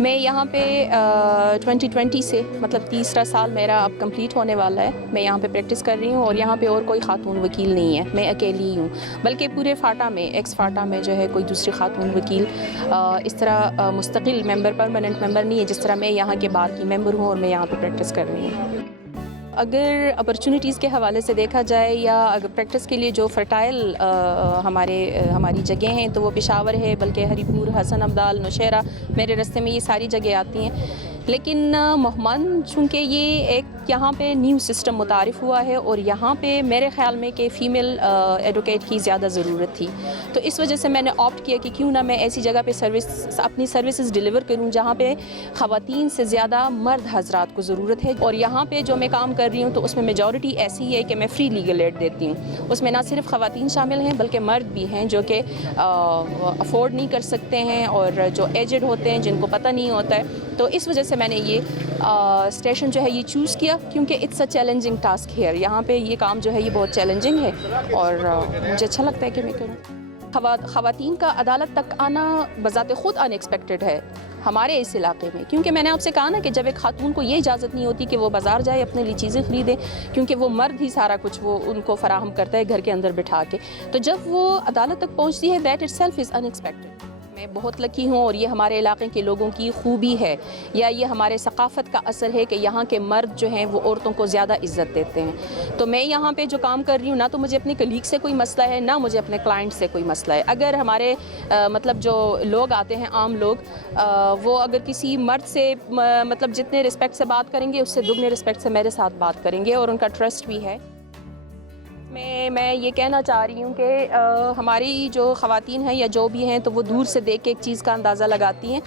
میں یہاں پہ 2020 سے مطلب تیسرا سال میرا اب کمپلیٹ ہونے والا ہے. میں یہاں پہ پریکٹس کر رہی ہوں اور یہاں پہ اور کوئی خاتون وکیل نہیں ہے, میں اکیلی ہی ہوں. بلکہ پورے فاٹا میں ایکس فاٹا میں جو ہے کوئی دوسری خاتون وکیل اس طرح مستقل ممبر پرماننٹ ممبر نہیں ہے جس طرح میں یہاں کے بار کی ممبر ہوں اور میں یہاں پہ پریکٹس کر رہی ہوں. اگر اپرچونیٹیز کے حوالے سے دیکھا جائے یا اگر پریکٹس کے لیے جو فرٹائل ہماری جگہیں ہیں تو وہ پشاور ہے, بلکہ ہری پور, حسن ابدال, نوشہرہ, میرے راستے میں یہ ساری جگہیں آتی ہیں. لیکن مہمان چونکہ یہ ایک یہاں پہ نیو سسٹم متعارف ہوا ہے اور یہاں پہ میرے خیال میں کہ فیمیل ایڈوکیٹ کی زیادہ ضرورت تھی, تو اس وجہ سے میں نے آپٹ کیا کہ کیوں نہ میں ایسی جگہ پہ اپنی سروسز ڈیلیور کروں جہاں پہ خواتین سے زیادہ مرد حضرات کو ضرورت ہے. اور یہاں پہ جو میں کام کر رہی ہوں تو اس میں میجورٹی ایسی ہے کہ میں فری لیگل ایڈ دیتی ہوں. اس میں نہ صرف خواتین شامل ہیں بلکہ مرد بھی ہیں جو کہ افورڈ نہیں کر سکتے ہیں اور جو ایجڈ ہوتے ہیں جن کو پتہ نہیں ہوتا ہے. تو اس وجہ سے میں نے یہ اسٹیشن جو ہے یہ چوز کیا کیونکہ it's a challenging task here. یہاں پہ یہ کام جو ہے یہ بہت چیلنجنگ ہے اور مجھے اچھا لگتا ہے کہ میں کروں. خواتین کا عدالت تک آنا بذات خود ان ایکسپیکٹڈ ہے ہمارے اس علاقے میں, کیونکہ میں نے آپ سے کہا نا کہ جب ایک خاتون کو یہ اجازت نہیں ہوتی کہ وہ بازار جائے اپنے لیے چیزیں خریدے, کیونکہ وہ مرد ہی سارا کچھ وہ ان کو فراہم کرتا ہے گھر کے اندر بٹھا کے, تو جب وہ عدالت تک پہنچتی ہے that it self is in expected. میں بہت لکی ہوں اور یہ ہمارے علاقے کے لوگوں کی خوبی ہے یا یہ ہمارے ثقافت کا اثر ہے کہ یہاں کے مرد جو ہیں وہ عورتوں کو زیادہ عزت دیتے ہیں. تو میں یہاں پہ جو کام کر رہی ہوں نہ تو مجھے اپنے کلیگ سے کوئی مسئلہ ہے نہ مجھے اپنے کلائنٹ سے کوئی مسئلہ ہے. اگر ہمارے مطلب جو لوگ آتے ہیں عام لوگ وہ اگر کسی مرد سے مطلب جتنے رسپیکٹ سے بات کریں گے اس سے دگنے رسپیکٹ سے میرے ساتھ بات کریں گے اور ان کا ٹرسٹ بھی ہے. میں یہ کہنا چاہ رہی ہوں کہ ہماری جو خواتین ہیں یا جو بھی ہیں تو وہ دور سے دیکھ کے ایک چیز کا اندازہ لگاتی ہیں,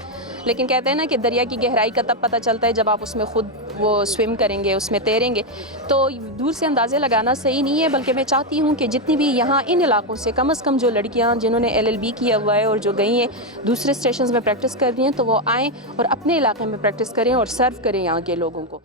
لیکن کہتے ہیں نا کہ دریا کی گہرائی کا تب پتہ چلتا ہے جب آپ اس میں خود وہ سوئم کریں گے, اس میں تیریں گے. تو دور سے اندازے لگانا صحیح نہیں ہے, بلکہ میں چاہتی ہوں کہ جتنی بھی یہاں ان علاقوں سے کم از کم جو لڑکیاں جنہوں نے LLB کیا ہوا ہے اور جو گئی ہیں دوسرے اسٹیشنز میں پریکٹس کر رہی ہیں تو وہ آئیں اور اپنے علاقے میں پریکٹس کریں اور سرو کریں یہاں کے لوگوں کو.